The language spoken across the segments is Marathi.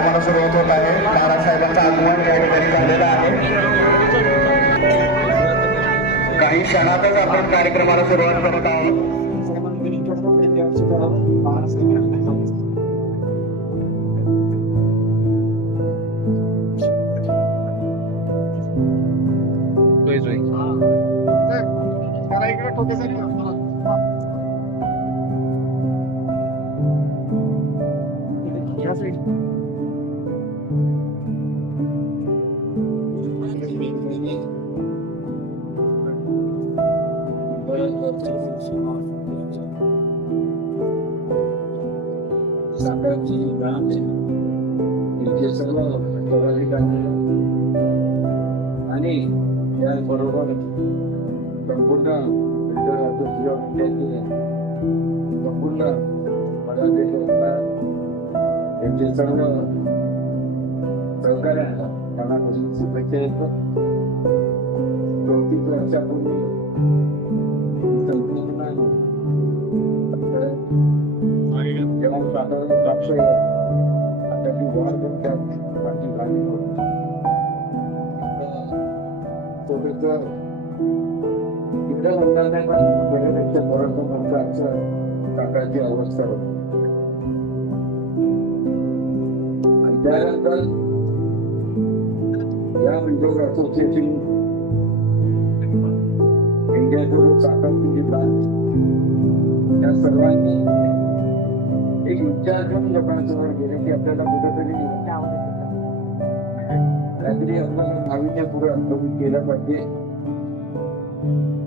कार्यक्रमाला सुरुवात होत आहे. बाळासाहेबांचं आगमन या ठिकाणी झालेलं आहे. काही क्षणातच आपण कार्यक्रमाला सुरुवात करत आहोत. साखरची संपूर्ण विठ्ठल असोसिएशन संपूर्ण पदाधिकारी त्यांचे सर्व सहकार्यांना त्यांना खूप शुभेच्छा देतो चौतीस वर्षापूर्वी संपूर्ण जेव्हा साधारण द्राक्ष आता ती वाढ करतात बाकी काही थोडस तिकडे म्हणतात नाही पण पहिल्यापेक्षा थोडंसं म्हणतात काकाची अवस्था होती आणि त्यानंतर या उद्योग असोसिएशन इंडियाचा जो काकाची जिल्हा त्या सर्वांनी एक विचार घेऊन लोकांसमोर गेले की आपल्याला कुठेतरी काहीतरी आपलं नाविन्यपूर्ण करून केलं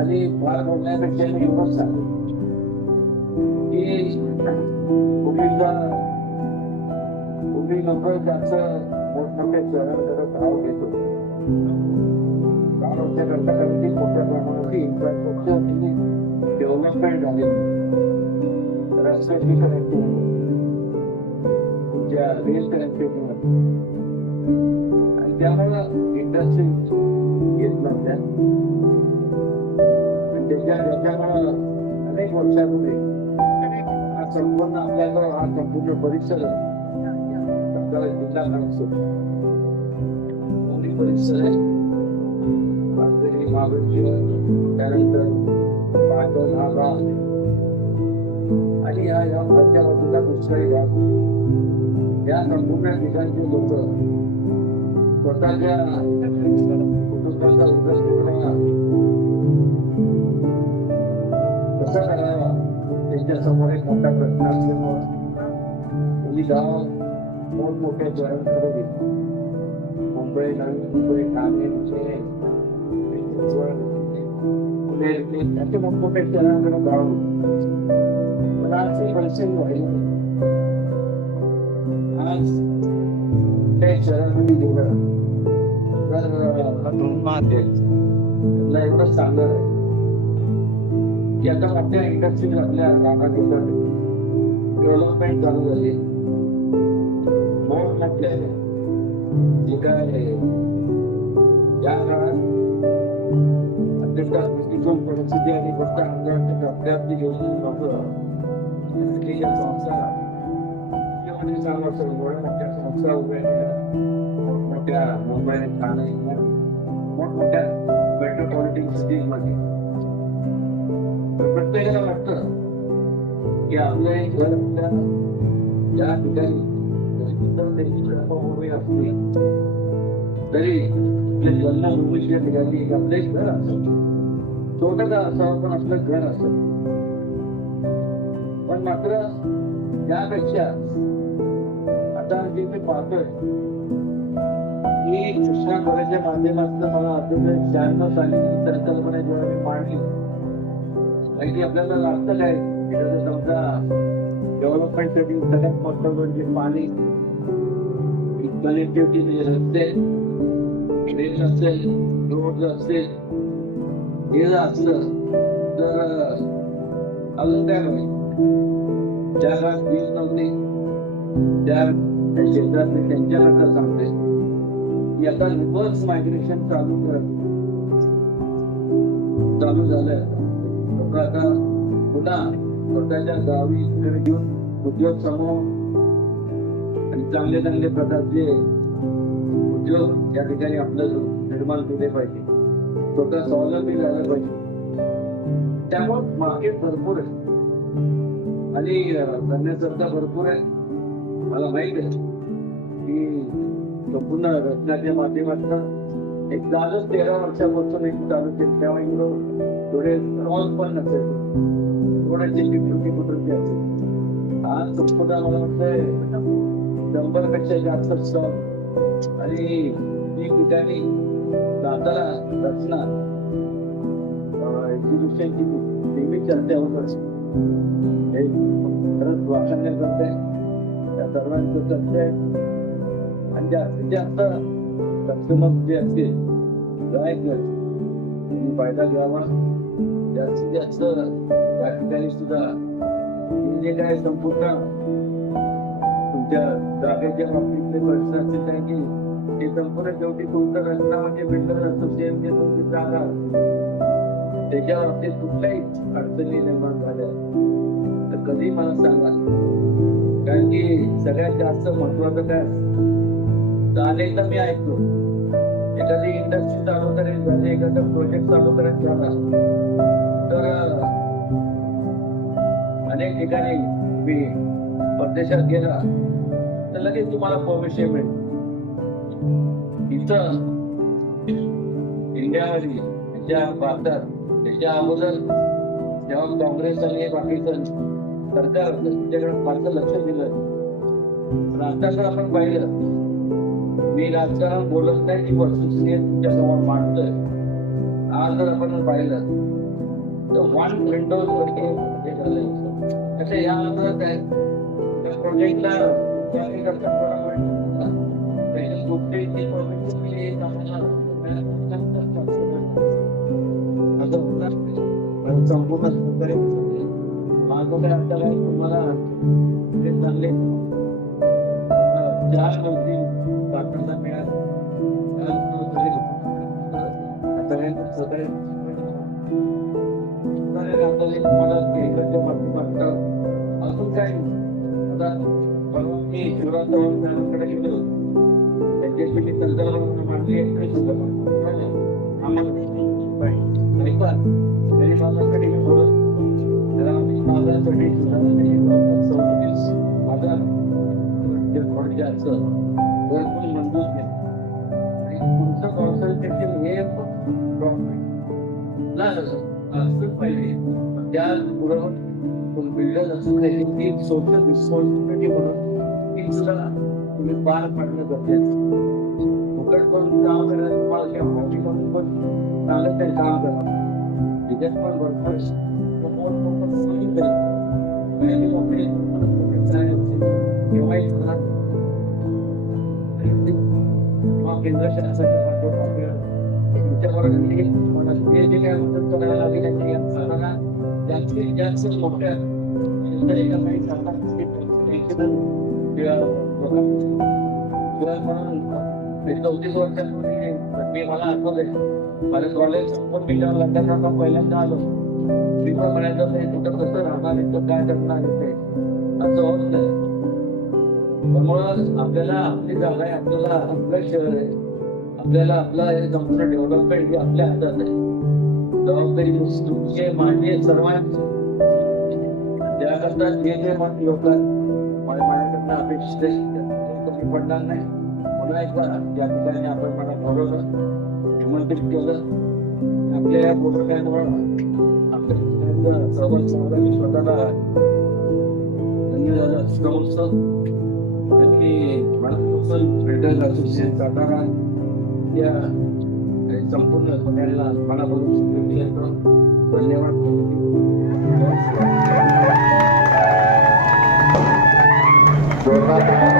आणि मला बोलण्यापेक्षा मी एवढंच सांगेन की पूर्वीचा पूर्वी लोक जास्त मोठमोठे शहरांकडे धाव घेत होते गावाच्या करता मोठ्या प्रमाणात इन्फ्रास्ट्रक्चर डेव्हलपमेंट झाली रस्त्याची कनेक्टिव्हिटी तुमच्या रेल कनेक्टिव्हिटी आणि त्यामुळं इंडस्ट्री येत नव्हत्या. आणि त्याच्या त्याच्यामुळं अनेक वर्षांमध्ये हा संपूर्ण आपल्याला हा संपूर्ण परिसर आपल्याला जिल्हा नसतो दोन्ही परिसर आहे महाबळेश्वर त्यानंतर पाटण हा गाव आणि या या मध्य बाजूला दुसराही गाव या संपूर्ण ठिकाणचे लोक स्वतःच्या कुटुंबाचा कसा करावा त्यांच्यासमोर एक मोठा प्रश्न असल्यामुळे गाव मोठमोठ्या शहरांकडे गेली मुंबई नवी मुंबई ठाणे पुणे पुणे असे मोठमोठ्या शहरांकडे गाव पण आज ते परिस्थिती नाही. आज त्या शहरामध्ये गेलं. तर त्यांना एवढं सांगणार आहे की आता आपल्या इंडस्ट्रीज आपल्या गावात येतात डेव्हलपमेंट चालू झाली मोठमोठे जे काय या काळात अत्यंत प्रतिकूल परिस्थिती आणि फक्त आमदारांच्या टप्प्यातली घेऊन नव्हतं की आपल्याला प्रत्येकाला वाटतं की आपल्या एक घर ज्या ठिकाणी असली तरी आपल्या जन्मभूमीच्या ठिकाणी एक घर असत छोटं असावं पण आपलं घर असत पण मात्र त्यापेक्षा आता जे मी पाहतोय मी कृष्णा घराच्या माध्यमातून मला अतिशय शहाण्णव साली संकल्पना जेव्हा मी मांडली काही आपल्याला लागतं काय? एखादं समजा डेव्हलपमेंटसाठी सगळ्यात मोठं म्हणजे पाणी. कनेक्टिव्हिटी रस्ते ट्रेन असेल रोड असेल हे जर असलं तर अजून काय होईल ज्या काळात वीज नव्हती त्या क्षेत्रात त्यांच्या त्यांच्याकडे सांगते. की आता रिव्हर्स मायग्रेशन चालू करत चालू झालंय लोक पुन्हा स्वतःच्या गावी घेऊन उद्योग समूह आणि चांगले चांगले प्रकारचे उद्योग या ठिकाणी आपलं निर्माण केले पाहिजे. स्वतः स्वावलंबी झालं पाहिजे. त्यामुळे मार्केट भरपूर आहे. आणि अं, करण्यासारखा भरपूर आहे. मला माहीत आहे की संपूर्ण रत्नाच्या माध्यमातून एक दहाच तेरा वर्षापासून एक चालू केली त्यामुळे थोडे स्ट्रॉंग पण नसेल थोड्याची छोटी कुटुंबी असेल आज संपूर्ण मला वाटतंय शंभरपेक्षा जास्त सण. आणि ती ठिकाणी सातारा रचना एक्झिबिशनची नेहमी चर्चा होत असते. हे खरंच वाचन करते. त्या सर्वांचं सत्य आहे. आणि जास्तीत जास्त कस्टमर जे असतील गायक फायदा घ्यावा. जास्तीत जास्त त्या ठिकाणी सुद्धा जे काय संपूर्ण तुमच्या जागेच्या बाबतीतले प्रश्न असतील काय की ते संपूर्ण शेवटी तुमचं रचना म्हणजे बिल्डर असोसिएशन जे तुमची जागा त्याच्या बाबतीत कुठल्याही अडचणी निर्माण झाल्या. तर कधी मला सांगा. कारण की सगळ्यात जास्त महत्वाचं काय? तर अनेकदा मी ऐकतो. एखादी इंडस्ट्री चालू करायची झाली एखादा प्रोजेक्ट चालू करायचा झाला. तर अनेक ठिकाणी मी परदेशात गेला तर लगेच तुम्हाला परमिशन मिळेल. इथं इंडियामध्ये ज्या भारतात त्याच्या अगोदर जेव्हा काँग्रेस आणि बाकीचं सरकार त्याच्याकडे फारसं लक्ष दिलं पण आपण पाहिलं मी राजकारण बोलत नाही की वस्तुस्थिती तुमच्यासमोर मांडतोय. आज जर आपण पाहिलं वन विंडोज वरती हे झालंय. कसं या त्या प्रोजेक्टला ज्यावेळी कष्ट त्याच्या कुठेही permission मिळेल, आम्हाला असं होणार नाही. पण संपूर्ण सहकार्य करते. माझं काय आता काय तुम्हाला ते चांगले? अं, चार सगळ्यांचं सहकार्य चालेल, एक मला केंद्राच्या माध्यमातून अजून काय आता परवा मी शिवराज चव्हाण साहेबांकडे गेलो. त्यांच्याशी मी संदर्भ मांडली आम्हाला नाही मी बोलत त्याला आम्ही माझ्यासाठी सव्वीस हजार जे जास्त तर पण मंजूर केलं आणि तुमचं कॉन्सन्ट्रेशन हे प्रॉफिट असंच पाहिजे. त्याचबरोबर बिल्डर असं काही की सोशल रिस्पॉन्सिबिलिटी म्हणून ती सुद्धा तुम्ही पार पाडणं गरजेचं फुकट करून काम करायला तुम्हाला त्या हॉबी म्हणून पण चालत आहे काम करा त्याच्यात पण भरपूर केंद्र शासनाच्या माध्यमातून तुम्हाला हे जे काय मदत करायला लागेल त्याची जास्तीत जास्त मोठ्या मी चौतीस वर्षांपूर्वी मी मला आठवतंय. माझं कॉलेज लंडनला पहिल्यांदा आलो. मी पण म्हणायचं नाही कुठं कसं राहणार काय करणार इथे असं होत नाही. त्यामुळं आपल्याला आपली जागा आहे आपल्याला आपलं शहर आहे. आपल्याला आपला हे संपूर्ण डेव्हलपमेंट ही आपल्या हातात आहे. जबाबदारी तुमची आहे, माझी सर्वांची. त्याकरता जे जे मन लोक माझ्याकडनं अपेक्षित कमी पडणार नाही. पुन्हा एकदा या ठिकाणी आपण मला बोलवलं निमंत्रित केलं. आपल्या या बोलवण्यामुळे आपल्या स्वतःला धन्यवाद आणि मनापासून असोसिएशन या संपूर्ण त्यांना मनापासून दिल्याचं धन्यवाद Thank.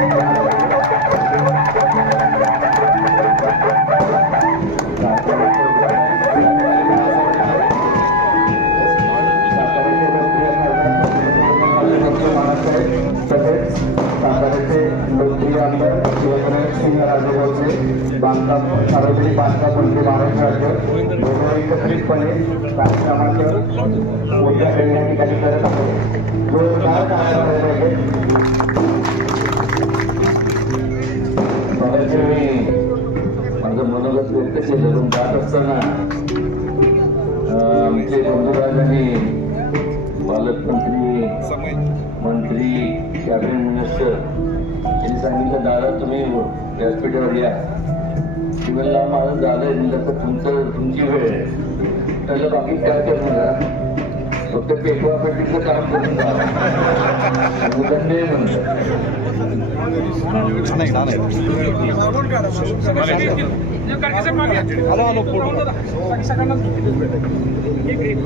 सार्वजनिक बांधकाम महाराष्ट्र राज्य दोघं एकत्रितपणे कार्यक्रमाचं ऊर्जा या ठिकाणी करत आहोत. मगाशी मी माझं मनोगत व्यक्त केलं. जात असताना आमचे बंधुराज पालकमंत्री मंत्री कॅबिनेट मिनिस्टर यांनी सांगितलं दादा तुम्ही व्यासपीठावर या. शिवनला माझं झालंय म्हणलं तुमचं तुमची वेळ आहे. त्याला बाकी काय करणार फक्त पेपर पेटीचं काम करून जा. मुलांनी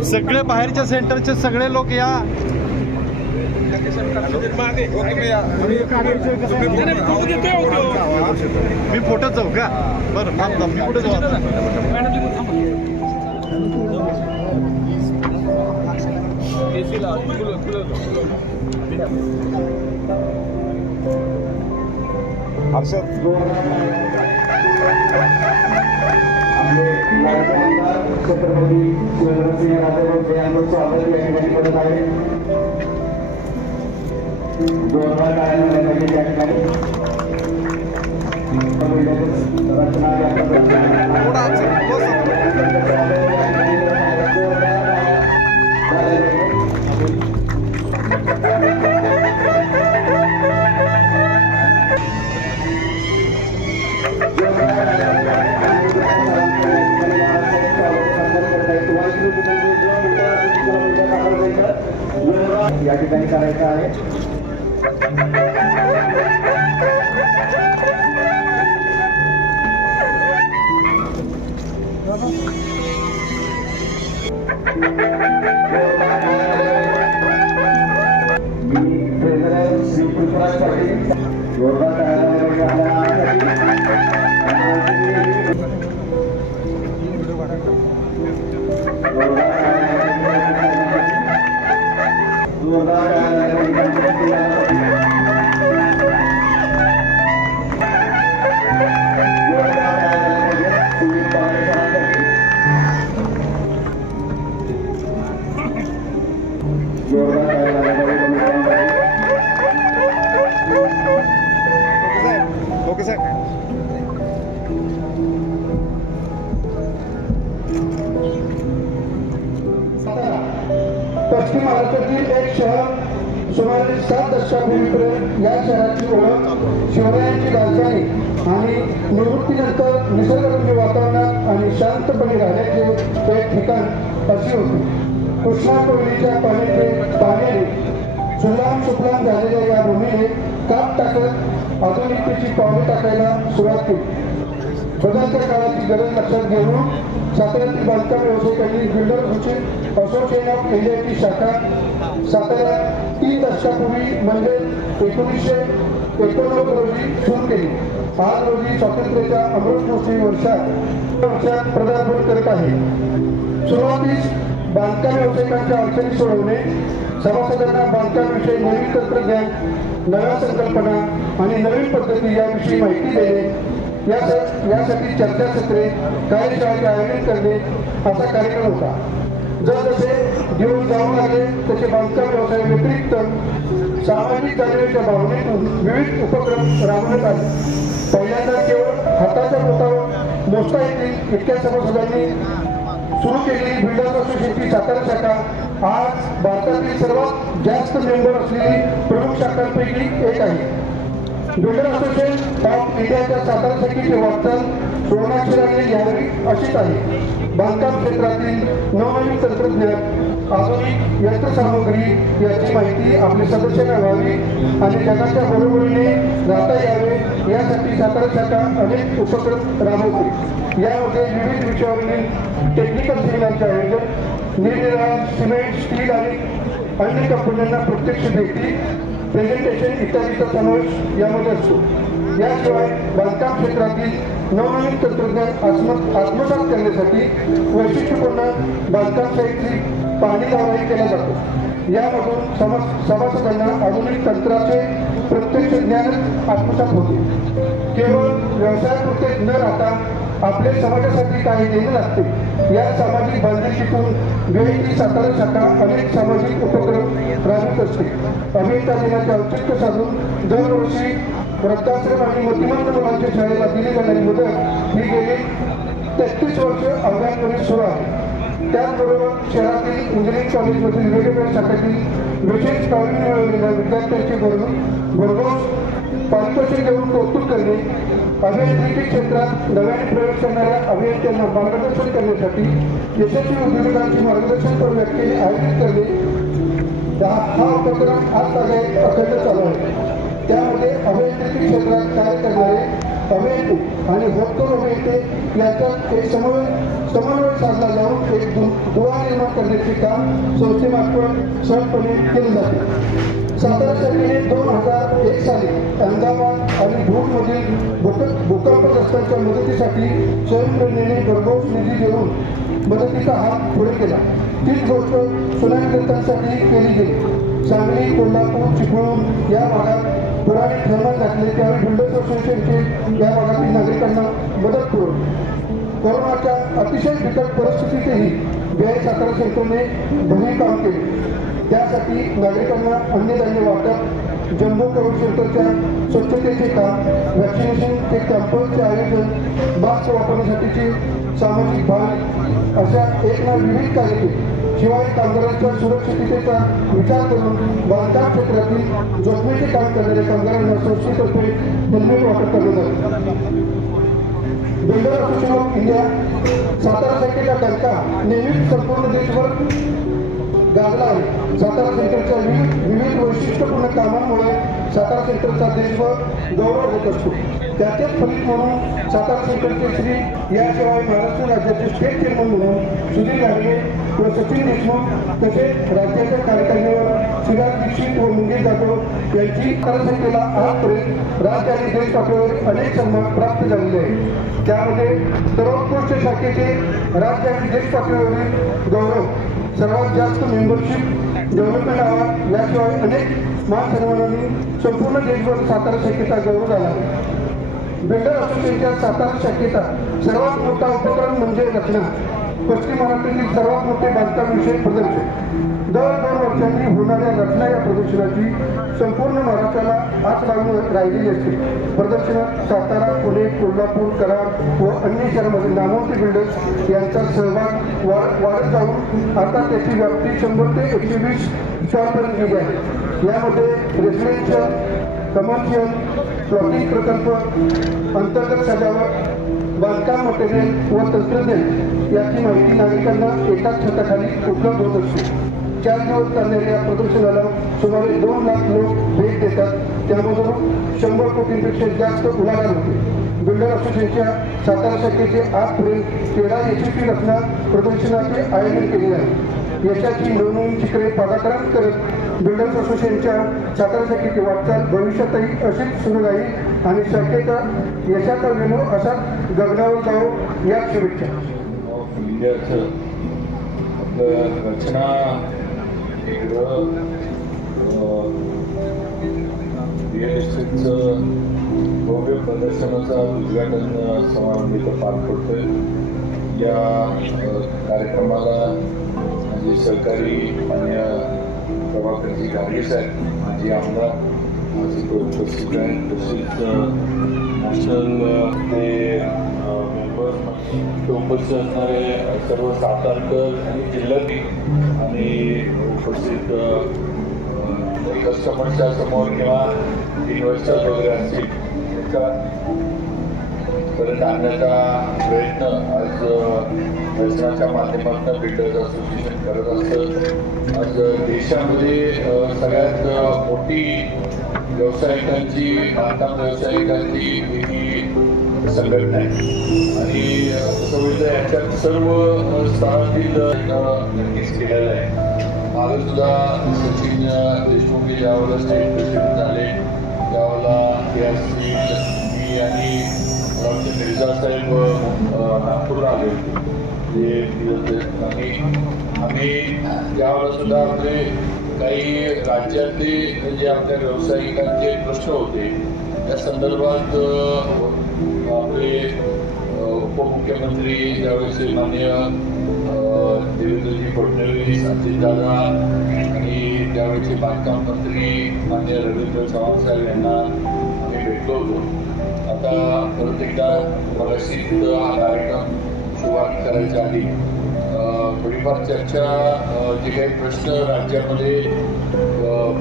सगळे बाहेरच्या सेंटरचे सगळे लोक या मी फोटो जाऊ का? बरं थांब थांब मी कुठे जाऊ आता? आपले छत्रपती शिवराजसिंह राजेभाऊ यांचं स्वागत या ठिकाणी करत आहे या या ठिकाणी करायचं आहे Thank you. पश्चिम महाराष्ट्रातील एक शहर सुमारे सात दशकापूर्वीपर्यंत या शहराची ओळख शिवरायांची राजधानी आणि निवृत्तीनंतर निसर्गरम्य वातावरणात आणि शांतपणे राहण्याचे एक ठिकाण अशी होते. कृष्णा कोयलीच्या पाण्याचे पाण्याने सुलाम सुफलाम झालेल्या या भूमीने काप टाकत आधुनिकतेची पावले टाकायला सुरुवात केली. बदलत्या काळाची गरज लक्षात घेऊन साताऱ्यातील बांधकाम व्यावसायिकांनी बिल्डर सूचित असोसिएशन ऑफ इंडियाची शाखा साताऱ्यात तीन दशकापूर्वी म्हणजे एकोणीसशे एकोणनव्वद रोजी सुरू केली. आज रोजी स्वातंत्र्याच्या अमृतमहोत्सवी वर्षात वर्षात पदार्पण करत आहे. सुरुवातीस बांधकाम व्यावसायिकांच्या अडचणी सोडवणे सभासदांना बांधकामाविषयी नवीन तंत्रज्ञान नव्या संकल्पना आणि नवीन पद्धती याविषयी माहिती देणे यासाठी चर्चासत्रे कार्यशाळेचे आयोजन करणे असा कार्यक्रम होता. जसजसे दिवस जाऊ लागले तसे बांधकाम व्यवसाय व्यतिरिक्त सामाजिक जाणीवेच्या भावनेतून विविध उपक्रम राबवण्यात आले. पहिल्यांदा केवळ हाताच्या बोटावर मोजता येतील इतक्या सभासदांनी सुरू केलेली बिल्डर्स असोसिएशनची सातारा शाखा आज भारतातील सर्वात जास्त मेंबर असलेली प्रमुख शाखांपैकी एक आहे. बिल्डर असोसिएशन ऑफ इंडियाच्या सातारा शाखेची वाटचाल सुवर्णाक्षराने यावी अशीच आहे. बांधकाम क्षेत्रातील नवनवीन तंत्रज्ञान आधुनिक यंत्रसामुग्री याची माहिती आपल्या सदस्यांना व्हावी आणि जगाच्या बरोबरीने राहता यावे यासाठी सातारा शाखा अनेक उपक्रम राबवते. यामध्ये विविध विषयावरील टेक्निकल सेमिनारचे आयोजन निरनिराळ्या सिमेंट स्टील आणि अन्य कंपन्यांना प्रत्यक्ष भेटी प्रेझेंटेशन इत्यादीचा समावेश यामध्ये असतो. याशिवाय बांधकाम क्षेत्रातील नवनवीन तंत्रज्ञान आत्म आत्मसात करण्यासाठी वैशिष्ट्यपूर्ण बांधकाम साहित्य पाणी दावाही केला जातो. यामधून समाज सभासदांना आधुनिक तंत्राचे प्रत्यक्ष ज्ञान आत्मसात होते. केवळ व्यवसायापुरते न राहता आपल्या समाजासाठी काही देणे लागते. या सामाजिक बांधिलकीतून वेळी सातारा शाखा अनेक सामाजिक उपक्रम राबवत असते. अभियंता दिनाचे औचित्य साधून दरवर्षी वृद्धाश्रम आणि मतिमंद मुलांच्या शाळेला दिली जाणारी मदत ही गेली तेहतीस वर्ष अवघातपणे सुरू आहे. त्याचबरोबर शहरातील इंजिनिअरिंग कॉलेजमधील वेगवेगळ्या शाखेतील विशेष प्रावीण्य मिळवलेल्या विद्यार्थ्यांची भरपूर भरघोस पारितोषिक देऊन कौतुक करणे अभियांत्रिकी क्षेत्रात नव्याने प्रवेश करणाऱ्या अभियंत्यांना मार्गदर्शन करण्यासाठी यशस्वी उद्योजकांची मार्गदर्शनपर व्याख्याने आयोजित करणे हा हा उपक्रम आज तागायत अखंड चालू आहे. त्यामध्ये अभियांत्रिकी क्षेत्रात कार्य करणारे अभियंते आणि होतकरू अभियंते यांच्यात एक समन्वय समन्वय साधला जाऊन एक दुवा निर्माण करण्याचे काम संस्थेमार्फत सहजपणे केले जाते. सातारा शाखेने दोन हजार एक साली अहमदाबाद आणि भूजमधील भूकंपग्रस्तांच्या मदतीसाठी स्वयंप्रेरणेने भरघोस निधी देऊन मदतीचा हात पुढे केला. तीच गोष्ट सुनाग्रस्तांसाठी केली गेली. सांगली कोल्हापूर चिपळूण या भागात पुराणे थर्मल घातले. त्यावेळी बिल्डर्स असोसिएशनचे या भागातील नागरिकांना मदत पुरवली कोरोनाच्या अतिशय बिकट परिस्थितीतही व्यय सातारा सेंटरने भरीव काम केले. त्यासाठी नागरिकांना अन्नधान्य वाटप जम्बो कोविड सेंटरच्या स्वच्छतेचे काम व्हॅक्सिनेशन ते कॅम्पसचे आयोजन मास्क वापरण्यासाठीचे सामाजिक भाग अशा एक ना विविध कार्य शिवाय कामगारांच्या सुरक्षिततेचा विचार करून बांधकाम क्षेत्रातील जोखमीचे काम करणाऱ्या कामगारांना संस्थेतर्फे हेल्मेट वाटप करण्यात आले. Builder association of India Satara सेंटरचा टंका नेहमीच संपूर्ण देशभर गाजला आहे सातारा सेंटरच्या विविध विविध वैशिष्ट्यपूर्ण कामांमुळे सातारा सेंटरचा देशभर गौरव होत असतो. त्याचेच फलित म्हणून सातारा सेंटरचे श्री याशिवाय महाराष्ट्र राज्याचे स्टेट चेअरमन म्हणून सुनील गाडगे व सचिन देशमुख तसेच राज्याच्या कार्यकारिणीवर सिराज दीक्षित व मुंगेश जाधव यांची सातारा सेंटरला आजपर्यंत राज्य आणि देश पातळीवर अनेक सन्मान प्राप्त झालेले आहेत. त्यामध्ये सर्वोत्कृष्ट शाखेचे राज्य आणि देश पातळीवरील गौरव सर्वात जास्त मेंबरशिप डेव्हलपमेंट अवॉर्ड याशिवाय अनेक मान संपूर्ण देशभर सातारा शाखेचा गौरव झाला. बिल्डर असोसिएशनच्या सातारा शाखेचा सर्वात मोठा उपक्रम म्हणजे रचना. पश्चिम महाराष्ट्रातील सर्वात मोठे बांधकाम विषयक प्रदर्शन. दर दोन वर्षांनी होणाऱ्या रचना या प्रदर्शनाची संपूर्ण महाराष्ट्राला आज लागून राहिलेली असते. प्रदर्शनात सातारा पुणे कोल्हापूर कराड व अन्य शहरामध्ये नामवंत बिल्डर्स यांचा सहभाग वा- वाढत जाऊन आता त्याची व्याप्ती शंभर ते एकशे वीस स्टॉलपर्यंत गेली आहे. यामध्ये रेसिडेन्शियल कमर्शियल प्लॉटिंग प्रकल्प अंतर्गत सजावट बांधकाम मटेरियल व तंत्रज्ञान याची माहिती नागरिकांना एकाच छताखाली उपलब्ध होत असते. चार दिवस चालणाऱ्या या प्रदर्शनाला सुमारे दोन लाख लोक भेट देतात. त्यामधून शंभर कोटींपेक्षा जास्त उलाढाल होते. बिल्डर असोसिएशनच्या सातारा शाखेचे आजपर्यंत तेरा यशस्वी रचना प्रदर्शनाचे आयोजन केले आहे. यशाची नवनवीन शिखरे पादाक्रांत करत बिल्डर्स असोसिएशनच्या सातारा शाखेची वाटचाल भविष्यातही अशीच सुरू राहील आणि शाखेचा यशाचा वेणू असा गगनावर जावो या शुभेच्छा. रचना भव्य प्रदर्शनाचा उद्घाटन समारंभ इथं पार पडतोय या कार्यक्रमाला माझे सहकारी मान्य प्रभाकरजी गाडगे साहेब माझे आमदार माझे उपस्थित आहेत तसेच नॅशनल ते मेंबर उपस्थित असणारे सर्व सातारकर आणि जिल्ह्यातील आणि उपस्थित कस्टमरच्या समोर किंवा इन्व्हेस्टर वगैरे असतील त्यांच्या पर्यंत आणण्याचा प्रयत्न आज दर्शनाच्या माध्यमातून बिल्डर्स असोसिएशन करत असतं. आज देशामध्ये सगळ्यात मोठी व्यावसायिकांची बांधकाम व्यावसायिकांची ही संघटना आहे आणि सविता म्हणजे याच्यात सर्व अ, स्तरातील नक्कीच केलेलं आहे. मागे सुद्धा सचिन देशमुख ज्यावेळेला स्टेट प्रेसिडेंट झाले. त्यावेळेला यासी मी आणि आमचे मिर्झा साहेब नागपूरला आले होते. ते आम्ही आम्ही त्यावेळेला सुद्धा आपले काही राज्यातले जे आपल्या व्यावसायिकांचे प्रश्न होते त्या संदर्भात अ, उपमुख्यमंत्री त्यावेळेचे मान्य देवेंद्रजी फडणवीस अजितदादा आणि त्यावेळेचे बांधकाम मंत्री मान्य रवींद्र चव्हाण साहेब यांना आम्ही भेटलो होतो. आता परत एकदा मगाशी हा कार्यक्रम सुरुवात करायच्या आधी थोडीफार चर्चा जे काही प्रश्न राज्यामध्ये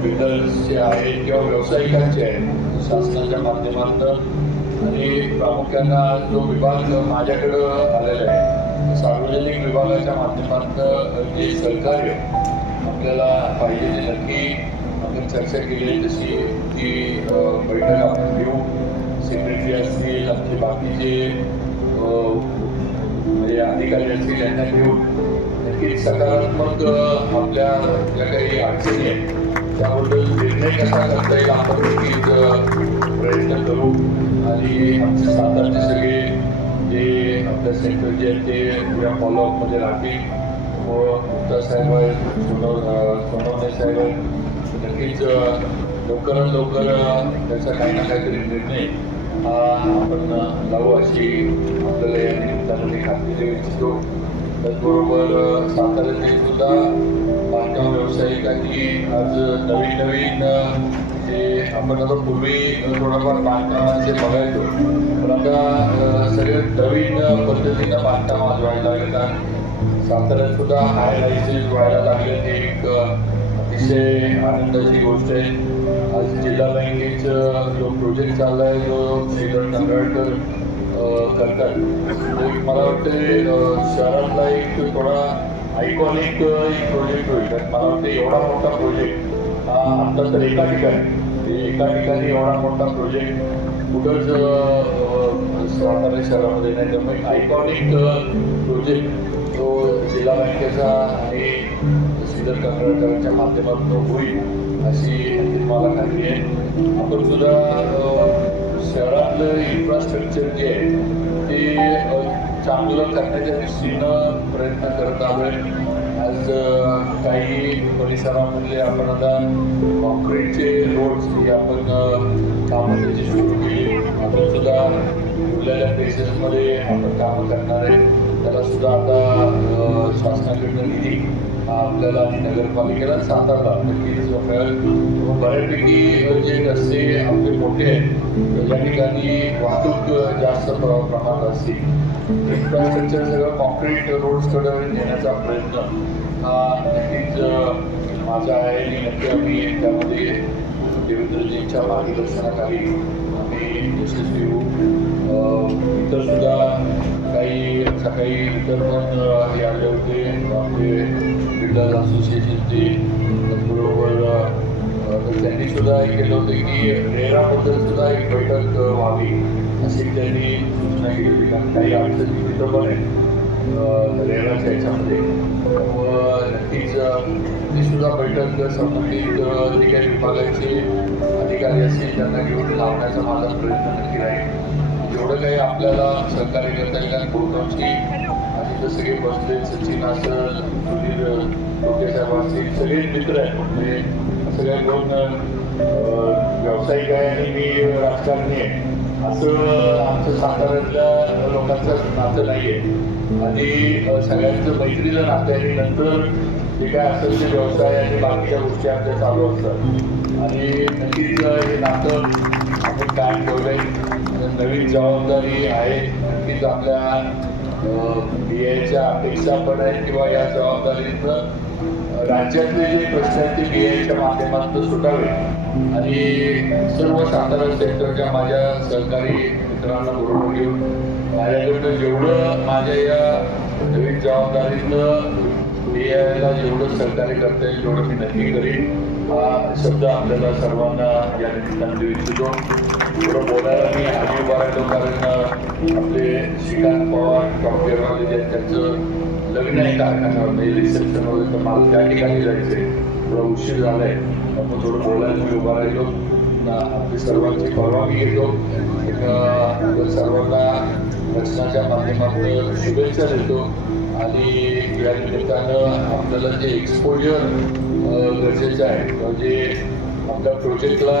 बिल्डर्सचे आहेत किंवा व्यावसायिकांचे आहेत शासनाच्या माध्यमातून आणि प्रामुख्यानं जो विभाग माझ्याकडं आलेला आहे सार्वजनिक विभागाच्या माध्यमातून जे सहकार्य आपल्याला पाहिजे ते नक्की आपण चर्चा केली आहे की ती बैठक आपण घेऊ. सेक्रेटरी असतील आमचे बाकीचे म्हणजे अधिकारी असतील यांना घेऊन की सकारात्मक आपल्या ज्या काही अडचणी आहेत त्याबद्दल निर्णय कसा करता येईल आपण नक्कीच प्रयत्न करू. आणि आमचे सातारचे सगळे जे आपल्या सेंटरचे आहेत ते या फॉलोअपमध्ये राहतील व गुप्ता साहेब आहेत सोनव अ, सोनवणे साहेब आहेत नक्कीच अ, लवकरात लवकर अ, त्याचा काही ना काहीतरी निर्णय हा आपण अ, लावू अशी आपल्याला या निमित्तानं मी खात्री देऊ इच्छितो त्याचबरोबर अ, साताऱ्यातील सुद्धा बांधकाम व्यावसायिकांनी आज नवीन नवीन ते आपण आता पूर्वी थोडंफार बांधकामाचे बघायचो पण आता सगळे नवीन पद्धतीनं बांधकाम आज व्हायला लागले साताऱ्यात सुद्धा हाय राईसेस व्हायला लागले ते एक अतिशय आनंदाची गोष्ट आहे. आज जिल्हा बँकेचं जो प्रोजेक्ट चालला आहे जो श्रीधर नगरकर करतात मला वाटते शहरातला एक थोडा आयकॉनिक एक प्रोजेक्ट होईल. मला वाटतं एवढा मोठा प्रोजेक्ट आता तर एका ठिकाणी ते एका ठिकाणी एवढा मोठा प्रोजेक्ट कुठंच सातारा शहरामध्ये नाही. त्यामुळे मग आयकॉनिक प्रोजेक्ट तो जिल्हा बँकेचा आणि श्रीधर कंगळकरांच्या माध्यमातून होईल अशी मला खात्री आहे. आपण सुद्धा शहरातलं इन्फ्रास्ट्रक्चर जे आहे ते चांगलं करण्याच्या दृष्टीनं प्रयत्न करत आहोत आज अ, काही परिसरामधले आपण आता कॉन्क्रीटचे रोड्स हे आपण कामं त्याची सुरू केली. आपण सुद्धा उरलेल्या प्लेसेसमध्ये आपण कामं करणार आहे. त्याला सुद्धा आता शासनाकडनं निधी हा आपल्याला आणि नगरपालिकेला सातारला नक्कीच मिळेल बऱ्यापैकी जे रस्ते आपले मोठे आहेत ज्या ठिकाणी वाहतूक जास्त प्रमाणात असते. इन्फ्रास्ट्रक्चर सगळं कॉन्क्रीट रोड्सकडे नेण्याचा प्रयत्न. हा नक्कीच माझा आहे आणि नक्की आम्ही त्यामध्ये देवेंद्रजींच्या मार्गदर्शनाखाली आम्ही यशस्वी होऊ इतर सुद्धा काही सकाळी इतर पण हे आले होते. आमचे बिल्डर असोसिएशनचे त्यांनी सुद्धा हे केलं होतं. की रेराबद्दल सुद्धा एक बैठक व्हावी अशी त्यांनी सूचना केली होती. कारण काही अडचणी तिथं पण आहे रेराच्या याच्यामध्ये. व नक्कीच ती सुद्धा बैठक संबंधित जे काही विभागाचे अधिकारी असतील त्यांना घेऊन लावण्याचा माझा प्रयत्न नक्की राहील. जेवढं काही आपल्याला सहकार्य करता येईल. आणि बहुतांशी आणि तर सगळे बसले सचिन असेल सुधीर डोके साहेब असतील सगळे मित्र आहेत. म्हणजे सगळ्या दोन व्यावसायिक आहे आणि मी राजकारणी आहे. असं आमचं साताऱ्यातल्या लोकांचं नातं नाही आहे आणि सगळ्यांचं मैत्रीचं नातं आहे. आणि नंतर जे काय असेल ते व्यवसाय आणि बाकीच्या गोष्टी आमच्या चालू असतात. आणि नक्कीच हे नातं आपण कायम ठेवलंय. नवीन जबाबदारी आहे. नक्कीच आपल्या बीएच्या अपेक्षा पण आहेत किंवा या जबाबदारीतनं राज्यातले जे प्रश्न आहेत ते बीएच्या माध्यमातून सुटावे. आणि सर्व सातारा सेक्टरच्या माझ्या सहकारी मित्रांना बरोबर घेऊन माझ्याकडनं जेवढं माझ्या या नवीन जबाबदारीतनं ए आयला जेवढं सहकार्य करता येईल तेवढं मी नक्की करीन. शब्द आपल्याला सर्वांना या निमित्तानं देऊ इच्छितो. थोडं बोलायला मी आधी उभा राहिलो कारण आपले श्रीकांत पवार डॉक्टर जे त्यांचं लग्न आहे कारखान्यावर म्हणजे रिसेप्शन वगैरे तर मला त्या ठिकाणी जायचंय. थोडा उशीर झालाय. आपण थोडं बोलायला मी उभा राहिलो. आपली सर्वांची परवानगी घेतो. एक सर्वांना रचनाच्या माध्यमातून शुभेच्छा देतो. आणि या निमित्तानं आपल्याला जे एक्सपोजर गरजेचं आहे. म्हणजे आपल्या प्रोजेक्टला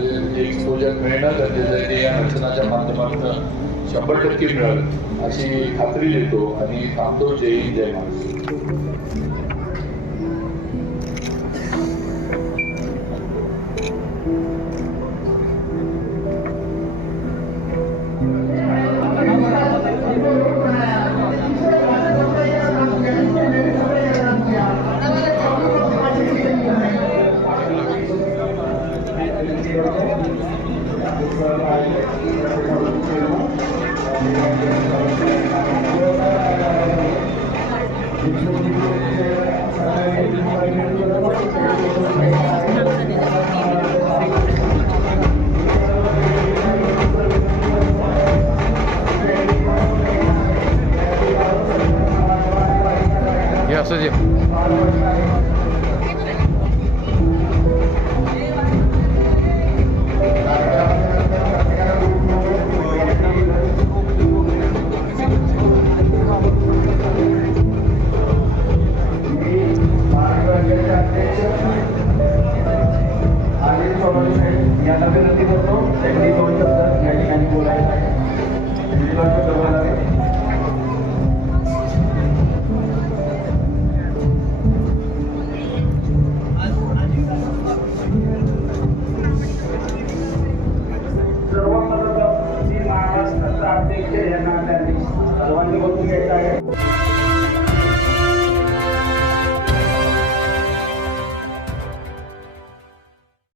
जे एक्सपोजर मिळणं गरजेचं आहे ते या रचनाच्या माध्यमातून शंभर टक्के मिळेल अशी खात्री देतो आणि थांबतो. जय हिंद जय महाराष्ट्र. среди.